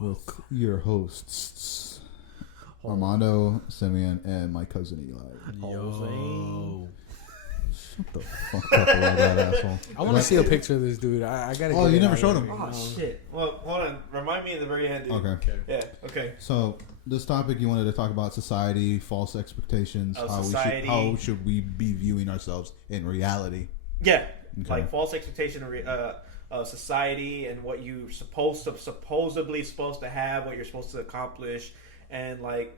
with your hosts, Armando, Simeon, and my cousin Eli. Yo. Shut the fuck up about that asshole. I want to see a picture of this dude. I gotta. Oh, get you it never out showed there. him. Oh shit! Well, hold on. Remind me at the very end, dude. Okay. Yeah. Okay. So this topic you wanted to talk about society, false expectations, Society. how should we be viewing ourselves in reality? Yeah. Okay. Like false expectation of society and what you're supposedly supposed to have, what you're supposed to accomplish, and like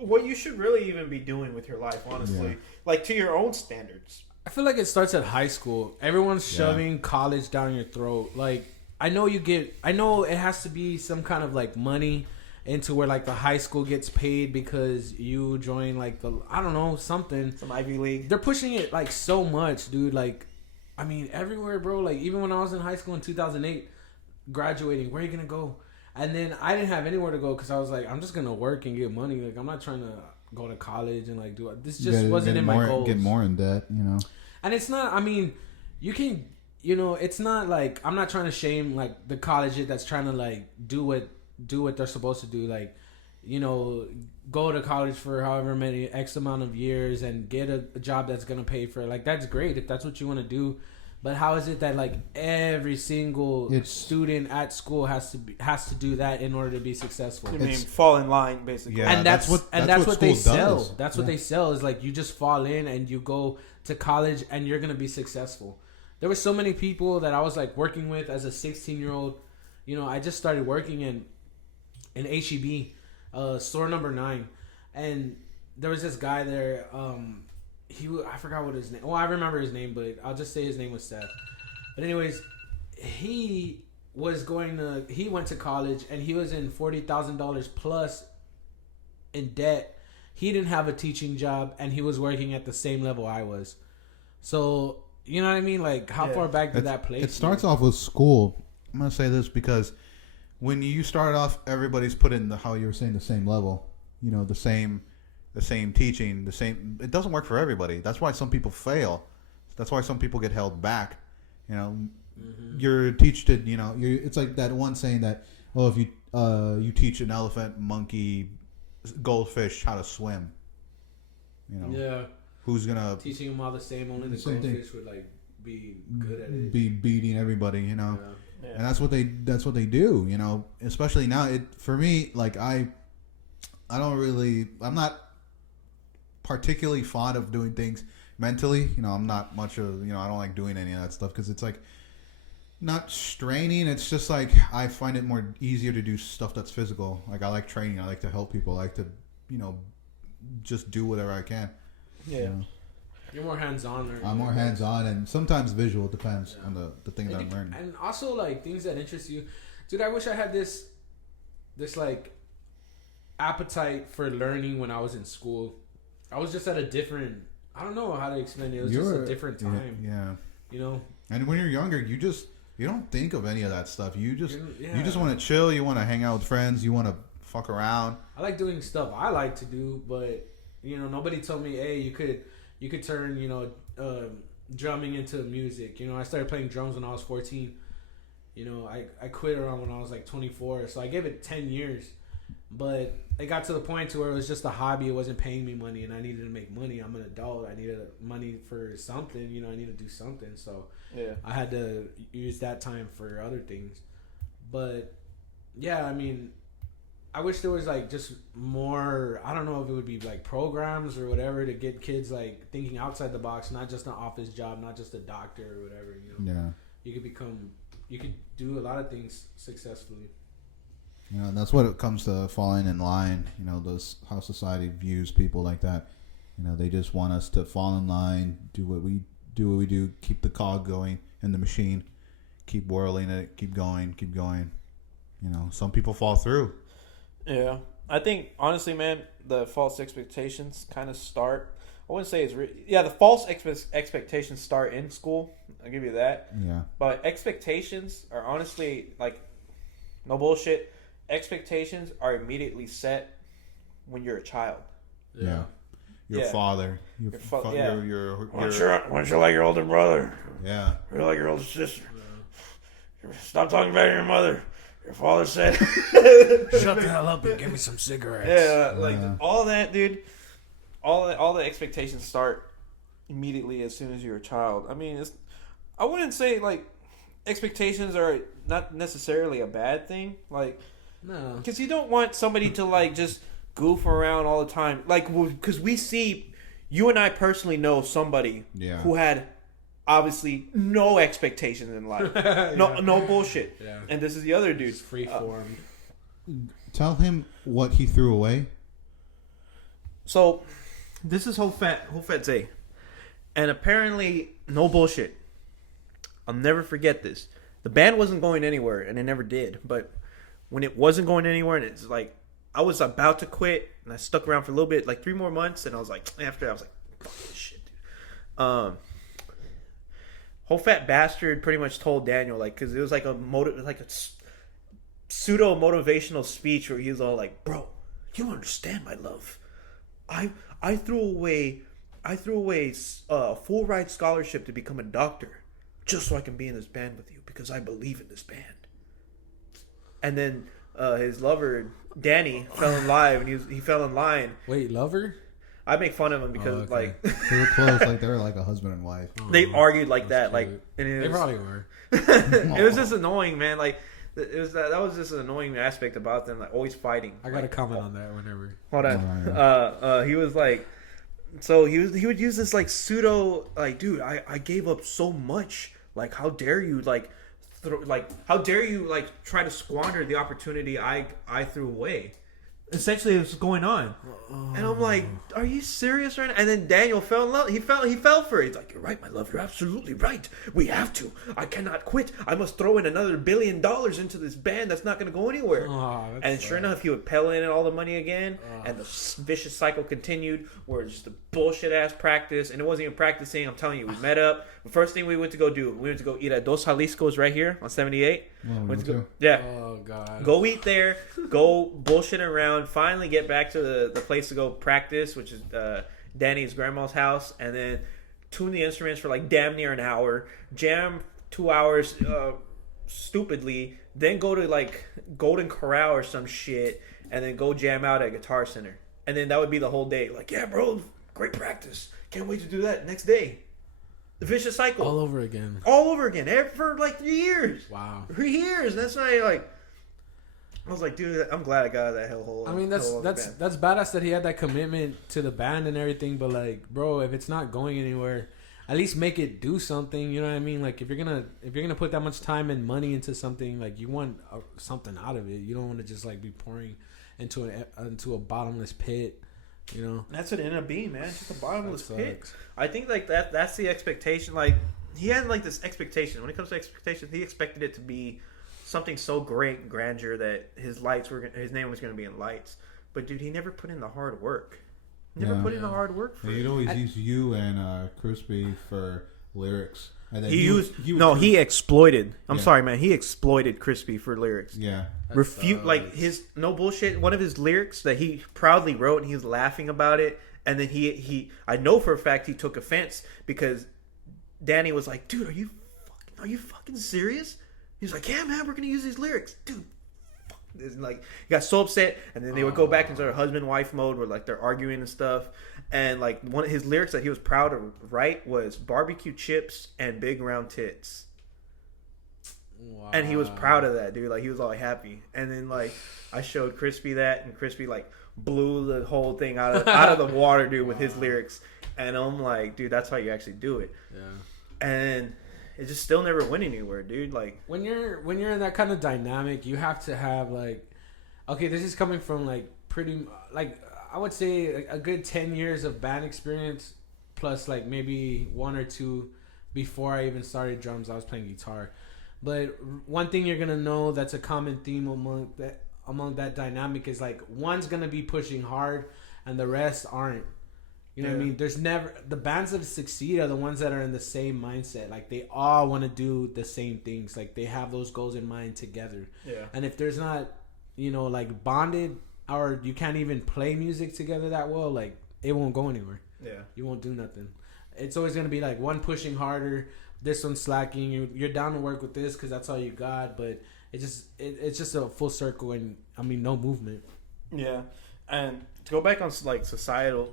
what you should really even be doing with your life, honestly. Yeah. Like to your own standards. I feel like it starts at high school. Everyone's shoving college down your throat. Like, I know it has to be some kind of like money into where like the high school gets paid because you join like something. Some Ivy League. They're pushing it like so much, dude. Like, I mean, everywhere, bro. Like, even when I was in high school in 2008, graduating, where are you gonna go? And then I didn't have anywhere to go because I was like, I'm just gonna work and get money. Like, I'm not trying to go to college and like do it. This just wasn't in my goals. Get more in debt, you know. And it's not. I mean, you can. It's not like I'm not trying to shame like the college that's trying to like do what they're supposed to do. Like, go to college for however many X amount of years and get a job that's gonna pay for it. Like, that's great if that's what you want to do. But how is it that like every single student at school has to do that in order to be successful? I mean, fall in line, basically. Yeah, And that's what they sell. does. That's what they sell is like you just fall in and you go to college and you're gonna be successful. There were so many people that I was like working with as a 16-year-old. I just started working in HEB, store number 9, and there was this guy there. I forgot what his name. Well, I remember his name, but I'll just say his name was Seth. But anyways, he went to college and he was in $40,000 plus in debt. He didn't have a teaching job and he was working at the same level I was. So, you know what I mean? Like, how far back did that place? It starts off with school. I'm going to say this because when you start off, everybody's put in how you were saying, the same level. The same teaching, it doesn't work for everybody. That's why some people fail. That's why some people get held back. You're teached it, it's like that one saying that, if you teach an elephant, monkey, goldfish how to swim, Yeah. Who's gonna teaching them all the same? Only the goldfish would like be good at it. Be beating everybody, Yeah. And that's what they do, Especially now, for me, like I'm not particularly fond of doing things mentally. I'm not much of, I don't like doing any of that stuff because it's like not straining. It's just like I find it more easier to do stuff that's physical. Like I like training. I like to help people. I like to, just do whatever I can. Yeah. You're more hands-on. I'm more hands-on and sometimes visual. Depends on the thing that I'm learning. And also like things that interest you. Dude, I wish I had this like appetite for learning when I was in school. I was just at a different, I don't know how to explain it. It was just a different time. Yeah. And when you're younger, you don't think of any of that stuff. You just want to chill. You want to hang out with friends. You want to fuck around. I like doing stuff I like to do, but nobody told me, hey, you could turn drumming into music. I started playing drums when I was 14. I quit around when I was like 24, so I gave it 10 years. But it got to the point to where it was just a hobby. It wasn't paying me money, and I needed to make money. I'm an adult. I needed money for something. I need to do something. So I had to use that time for other things. But yeah, I mean, I wish there was like just more. I don't know if it would be like programs or whatever to get kids like thinking outside the box, not just an office job, not just a doctor or whatever. Yeah. You could do a lot of things successfully. And that's what it comes to falling in line. How society views people like that. They just want us to fall in line, do what we do, keep the cog going in the machine, keep whirling it, keep going. Some people fall through. Yeah, I think honestly, man, the false expectations kind of start. I wouldn't say the false expectations start in school. I'll give you that. Yeah. But expectations are honestly like, no bullshit. Expectations are immediately set when you're a child. Yeah. Your father. Once you're like your older brother. Yeah. You're like your older sister. Stop talking about your mother. your father said, Shut the hell up and give me some cigarettes. yeah, like Yeah. all that, dude. All the expectations start immediately as soon as you're a child. I mean, I wouldn't say like expectations are not necessarily a bad thing, like No. because you don't want somebody to like just goof around all the time, like because we see, you and I personally know somebody who had obviously no expectations in life, no bullshit, and this is the other dude, It's free form. Tell him what he threw away. So, this is Hofet Zay. And apparently, no bullshit. I'll never forget this. The band wasn't going anywhere, and it never did. But when it wasn't going anywhere, and it's like, I was about to quit, and I stuck around for a little bit, like 3 more months, and I was like, after I was like, fuck this shit, dude. Whole fat bastard pretty much told Daniel, like, because it was like a pseudo motivational speech where he was all like, "Bro, you don't understand, my love. I threw away a full ride scholarship to become a doctor just so I can be in this band with you because I believe in this band." And then his lover Danny fell in line, and he fell in line. Wait, lover? I make fun of him because like They were close, like they were like a husband and wife. they argued like that, That's like, cute. and it They was, probably were. it was just annoying, man. Like it was that was just an annoying aspect about them, like always fighting. I got to comment on that whenever. Hold on. He was like, so he would use this like pseudo, like, dude, I gave up so much. Like, how dare you how dare you like try to squander the opportunity I threw away? Essentially, it was going on, and I'm like, "Are you serious right now?" And then Daniel fell in love. He fell for it. He's like, "You're right, my love. You're absolutely right. We have to. I cannot quit. I must throw in another $1 billion into this band that's not going to go anywhere." And sure enough, he would pell in all the money again, and the vicious cycle continued, where it's just a bullshit ass practice, and it wasn't even practicing. I'm telling you, we met up. The first thing we went to go do, we went to go eat at Dos Jalisco's right here on 78. Yeah. Oh god. Go eat there. Go bullshit around. Finally get back to the place to go practice, which is Danny's grandma's house, and then tune the instruments for like damn near an hour. Jam 2 hours stupidly. Then go to like Golden Corral or some shit, and then go jam out at Guitar Center. And then that would be the whole day. Like, yeah, bro, great practice. Can't wait to do that next day. The vicious cycle. All over again. For like 3 years. Wow. 3 years. That's not like. I was like, dude, I'm glad I got out of that hellhole. I mean, that's badass that he had that commitment to the band and everything. But like, bro, if it's not going anywhere, at least make it do something. You know what I mean? Like, if you're gonna put that much time and money into something, like, you want something out of it. You don't want to just like be pouring into a bottomless pit. You know, that's what it ended up being, man. It's just a bottomless pit. Sucks. I think like that's the expectation. Like, he had like this expectation. When it comes to expectations, he expected it to be something so great and grandeur that his name was going to be in lights. But dude, he never put in the hard work. Put in the hard work for He'd always use you and Crispy for lyrics. And then he exploited. I'm sorry, man. He exploited Crispy for lyrics. Yeah. Like his no bullshit. One of his lyrics that he proudly wrote, and he was laughing about it. And then I know for a fact he took offense because Danny was like, "Dude, are you fucking serious?" He was like, "Yeah, man, we're gonna use these lyrics, dude." And like, he got so upset, and then they would go back into their husband-wife mode where like they're arguing and stuff. And like one of his lyrics that he was proud to write was "barbecue chips and big round tits." Wow. And he was proud of that, dude. Like, he was all happy. And then like I showed Crispy that, and Crispy like blew the whole thing out of the water, dude, with his lyrics. And I'm like, dude, that's how you actually do it. Yeah. And it just still never went anywhere, dude. Like, when you're in that kind of dynamic, you have to have like, okay, this is coming from like pretty, like, I would say a good 10 years of band experience plus like maybe 1 or 2 before I even started drums. I was playing guitar. But one thing you're gonna know that's a common theme among that dynamic is like, one's gonna be pushing hard and the rest aren't. You know what I mean? There's never, the bands that succeed are the ones that are in the same mindset. Like, they all want to do the same things. Like, they have those goals in mind together. Yeah. And if there's not, like, bonded, or you can't even play music together that well, like, it won't go anywhere. Yeah. You won't do nothing. It's always going to be like one pushing harder, this one's slacking. You're down to work with this because that's all you got. But it's just a full circle, and I mean, no movement. Yeah, and to go back on like societal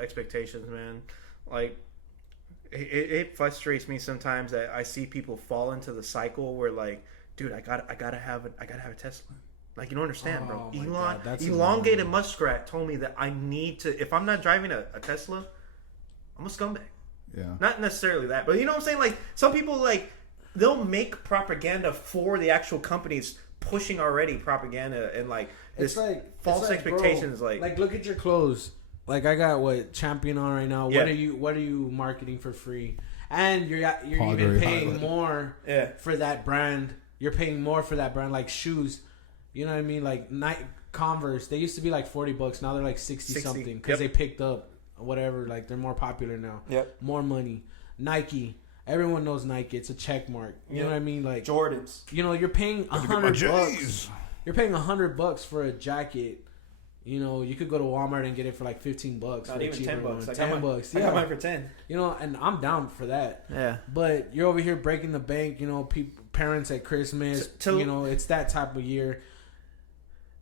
expectations, man, like it frustrates me sometimes that I see people fall into the cycle where like, dude, I gotta have a Tesla. Like, you don't understand, bro. Oh my God, that's Elongated annoying. Muskrat told me that I need to. If I'm not driving a Tesla, I'm a scumbag. Yeah. Not necessarily that, but you know what I'm saying? Like, some people, like, they'll make propaganda for the actual companies pushing already propaganda and, like, this false expectations. Bro, like, look at your clothes. Like, I got what Champion on right now. Yeah. What are you marketing for free? And you're Padre even paying highlight. more Yeah. for that brand. You're paying more for that brand, like shoes. You know what I mean? Like Nike, Converse. They used to be like $40. Now they're like 60 something because they picked up whatever. Like, they're more popular now. Yep. More money. Nike. Everyone knows Nike. It's a check mark. You know what I mean? Like, Jordans. you know, you're paying $100. J's. You're paying $100 for a jacket. You know, you could go to Walmart and get it for like $15. Not for a even cheaper $10. one. I $10. got Yeah. mine for 10. You know, and I'm down for that. Yeah. But you're over here breaking the bank. You know, parents at Christmas. You know, it's that type of year.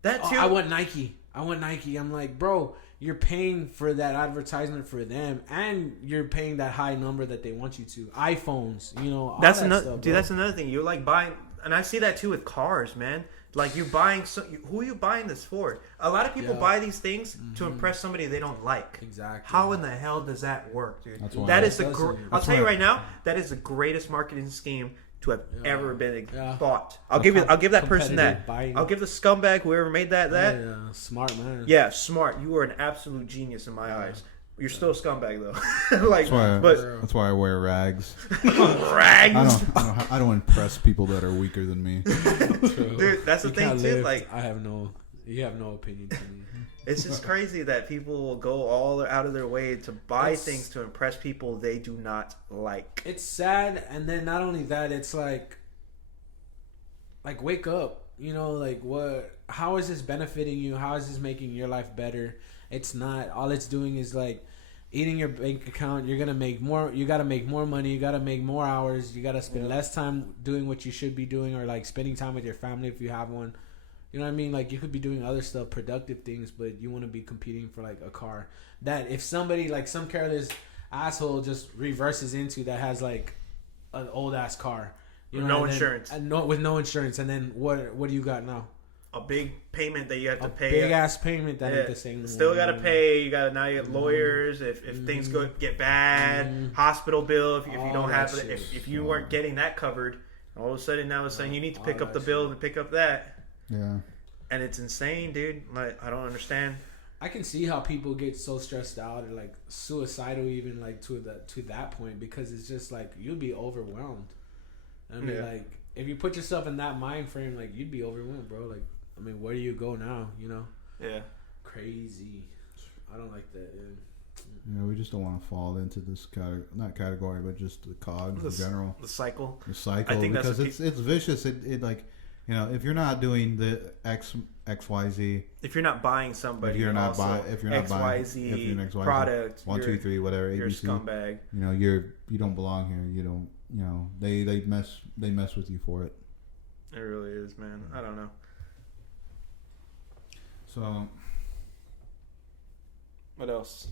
That too. I want Nike. I'm like, bro, you're paying for that advertisement for them, and you're paying that high number that they want you to. iPhones, you know, all That's that another stuff, dude. bro. That's another thing. You're like buying, and I see that too with cars, man. Like, you buying. Who are you buying this for? A lot of people buy these things to impress somebody they don't like. Exactly. How in the hell does that work, dude? That's why That I- is the. That's I'll tell you why- right now. That is the greatest marketing scheme to have ever been Yeah. thought. I'll give that person that. Competitive buying. I'll give the scumbag whoever made that. Yeah, smart man. Yeah, smart. You are an absolute genius in my eyes. You're still a scumbag though. Like, That's why I wear rags. rags. I don't impress people that are weaker than me. Dude, that's the You thing can't too. lift. Like, You have no opinion to me. it's just crazy that people will go all out of their way to buy things to impress people they do not like. It's sad, and then not only that, it's like wake up. You know, like, what? How is this benefiting you? How is this making your life better? It's not. All it's doing is like eating your bank account. You're gonna make more. You gotta make more money. You gotta make more hours. You gotta spend less time doing what you should be doing, or like spending time with your family if you have one. You know what I mean? Like, you could be doing other stuff, productive things, but you want to be competing for like a car that if somebody, like some careless asshole, just reverses into, that has like an old ass car, you know, No and then- insurance. and with no insurance, and then what do you got now? A big payment that you have to A pay. big ass payment that ain't the same. Still got to pay. You got to now you get lawyers if things get bad. Hospital bill if you All don't that have shit. it. If you weren't getting that covered, all of a sudden now it's saying you need to all pick up that the bill shit. and pick up that. Yeah. And it's insane, dude. Like, I don't understand. I can see how people get so stressed out or like suicidal, even like to that point, because it's just like you'd be overwhelmed. I mean, like, if you put yourself in that mind frame, like, you'd be overwhelmed, bro. Like, I mean, where do you go now? You know? Yeah. Crazy. I don't like that. Yeah. You know, we just don't want to fall into this not category, but just the cogs in general. The cycle. The cycle, I think that's because it's vicious. It like, you know, if you're not doing the XYZ, If you're not buying somebody, if you're not also buying XYZ if you're an XYZ product, 1, 2, 3, whatever, you're a ABC, scumbag. you know, you don't belong here. You don't, you know, they mess with you for it. It really is, man. I don't know. So What else?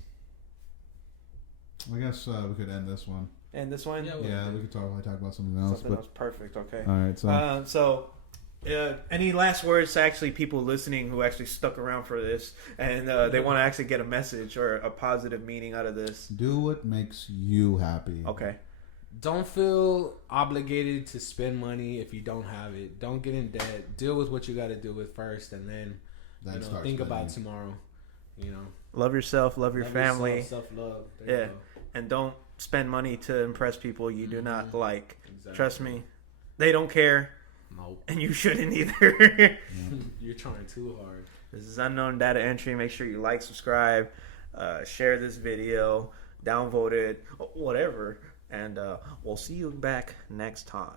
I guess we could end this one. And this one? Yeah, we could talk about something else. Something else. Perfect. Okay. All right. So Any last words to actually people listening who actually stuck around for this and they want to actually get a message or a positive meaning out of this? do what makes you happy. Okay. Don't feel obligated to spend money if you don't have it. Don't get in debt. Deal with what you got to deal with first, and then Start think about spending. tomorrow. You know, Love yourself. Love your family. self love. Yeah. And don't spend money to impress people you do not like. Exactly. Trust me. They don't care. Nope. And you shouldn't either. You're trying too hard. This is Unknown Data Entry. Make sure you like, subscribe, share this video, downvote it, whatever. And we'll see you back next time.